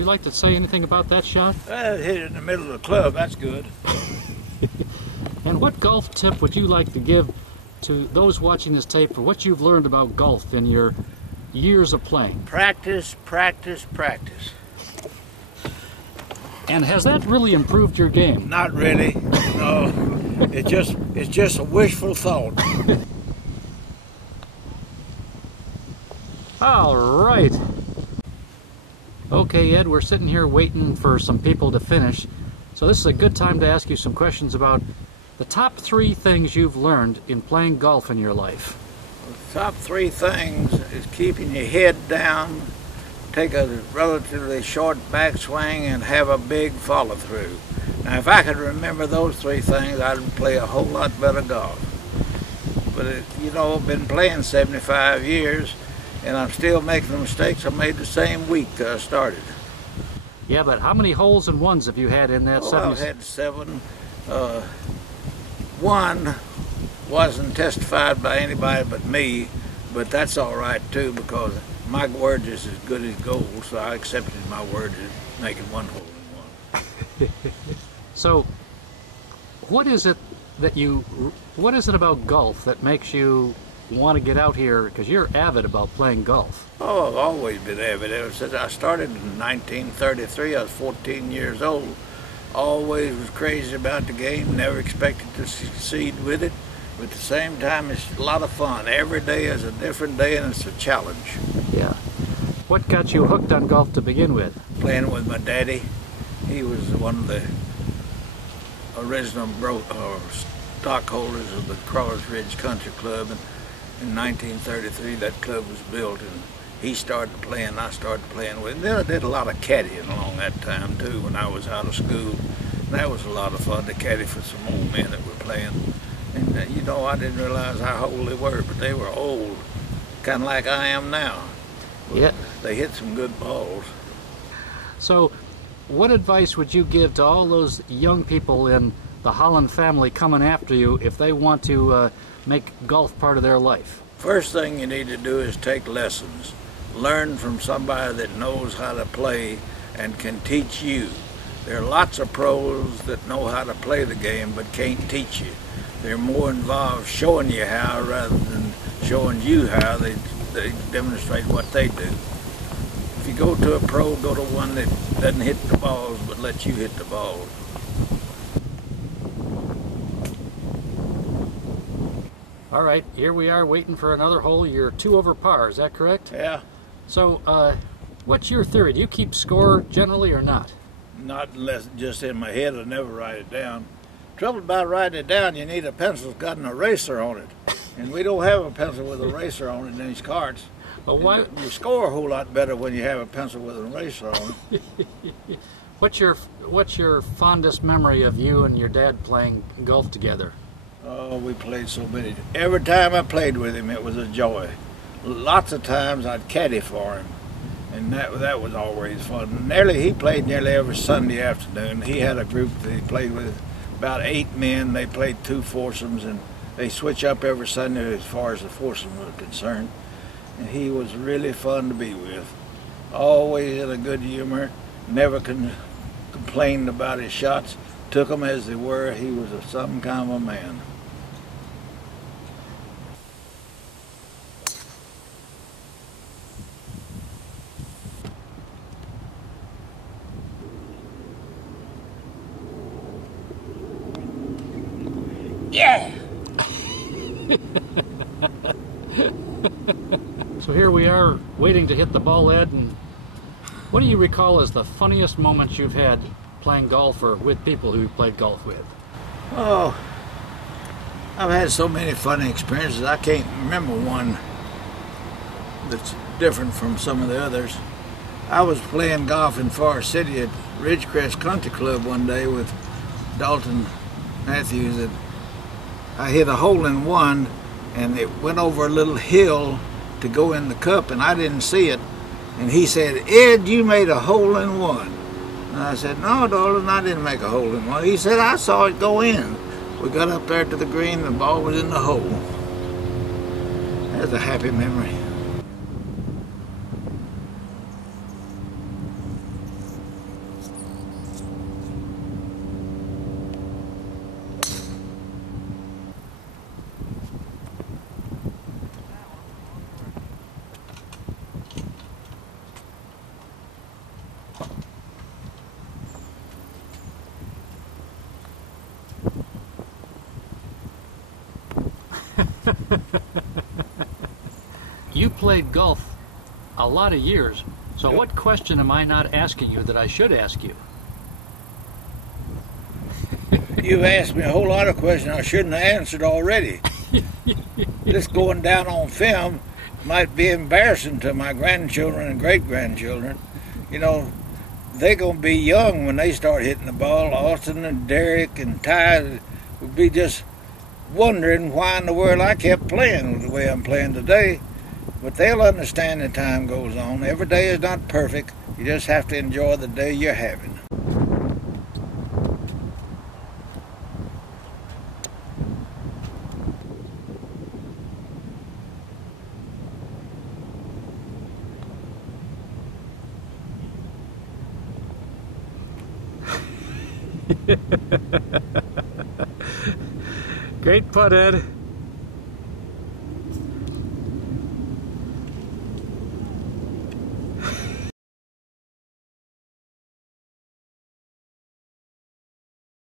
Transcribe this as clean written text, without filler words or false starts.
you like to say anything about that shot? Well, hit it in the middle of the club. That's good. And what golf tip would you like to give to those watching this tape for what you've learned about golf in your years of playing? Practice, practice, practice. And has that really improved your game? Not really. No. It's just a wishful thought. All right. Okay, Ed, we're sitting here waiting for some people to finish. So this is a good time to ask you some questions about the top 3 things you've learned in playing golf in your life. The top 3 things is keeping your head down, take a relatively short backswing, and have a big follow-through. Now, if I could remember those 3 things, I'd play a whole lot better golf. But, you know, I've been playing 75 years, and I'm still making the mistakes I made the same week I started. Yeah, but how many holes and ones have you had in that? I've had 7. One wasn't testified by anybody but me, but that's all right too, because my word is as good as gold, so I accepted my word as making 1 hole in 1. So, what is it about golf that makes you want to get out here, because you're avid about playing golf? Oh, I've always been avid. Ever since I started in 1933, I was 14 years old. Always was crazy about the game, never expected to succeed with it. But at the same time, it's a lot of fun. Every day is a different day, and it's a challenge. Yeah. What got you hooked on golf to begin with? Playing with my daddy. He was one of the original stockholders of the Cross Ridge Country Club, and in 1933 that club was built, and he started playing, I started playing with him. Then I did a lot of caddying along that time too when I was out of school. And that was a lot of fun to caddy for some old men that were playing. And you know, I didn't realize how old they were, but they were old, kind of like I am now. Yeah. They hit some good balls. So, what advice would you give to all those young people in the Hollan family coming after you if they want to make golf part of their life? First thing you need to do is take lessons. Learn from somebody that knows how to play and can teach you. There are lots of pros that know how to play the game but can't teach you. They're more involved showing you how rather than showing you how. They demonstrate what they do. If you go to a pro, go to one that doesn't hit the balls but lets you hit the balls. All right, here we are waiting for another hole. You're 2 over par, is that correct? Yeah. So, what's your theory? Do you keep score generally or not? Not unless it's just in my head. I never write it down. Trouble about writing it down, you need a pencil that's got an eraser on it. And we don't have a pencil with an eraser on it in these carts. Well, why? You score a whole lot better when you have a pencil with an eraser on it. What's your fondest memory of you and your dad playing golf together? Oh, we played so many. Every time I played with him, it was a joy. Lots of times I'd caddy for him, and that was always fun. He played nearly every Sunday afternoon. He had a group that he played with, about 8 men. They played 2 foursomes, and they switch up every Sunday as far as the foursome was concerned. And he was really fun to be with. Always in a good humor, never complained about his shots. Took them as they were. He was some kind of a man. Yeah! So here we are waiting to hit the ball, Ed, and what do you recall as the funniest moments you've had playing golf or with people who you played golf with? Oh, I've had so many funny experiences. I can't remember one that's different from some of the others. I was playing golf in Forest City at Ridgecrest Country Club one day with Dalton Matthews, and I hit a hole in 1, and it went over a little hill to go in the cup, and I didn't see it. And he said, "Ed, you made a hole in 1." And I said, "No, Dalton, I didn't make a hole in 1." He said, "I saw it go in." We got up there to the green, the ball was in the hole. That's a happy memory. You played golf a lot of years, so Yep. what question am I not asking you that I should ask you? You've asked me a whole lot of questions I shouldn't have answered already. This going down on film might be embarrassing to my grandchildren and great-grandchildren. You know, they're going to be young when they start hitting the ball. Austin and Derek and Ty would be just wondering why in the world I kept playing the way I'm playing today. But they'll understand as time goes on. Every day is not perfect. You just have to enjoy the day you're having. Great putt, Ed.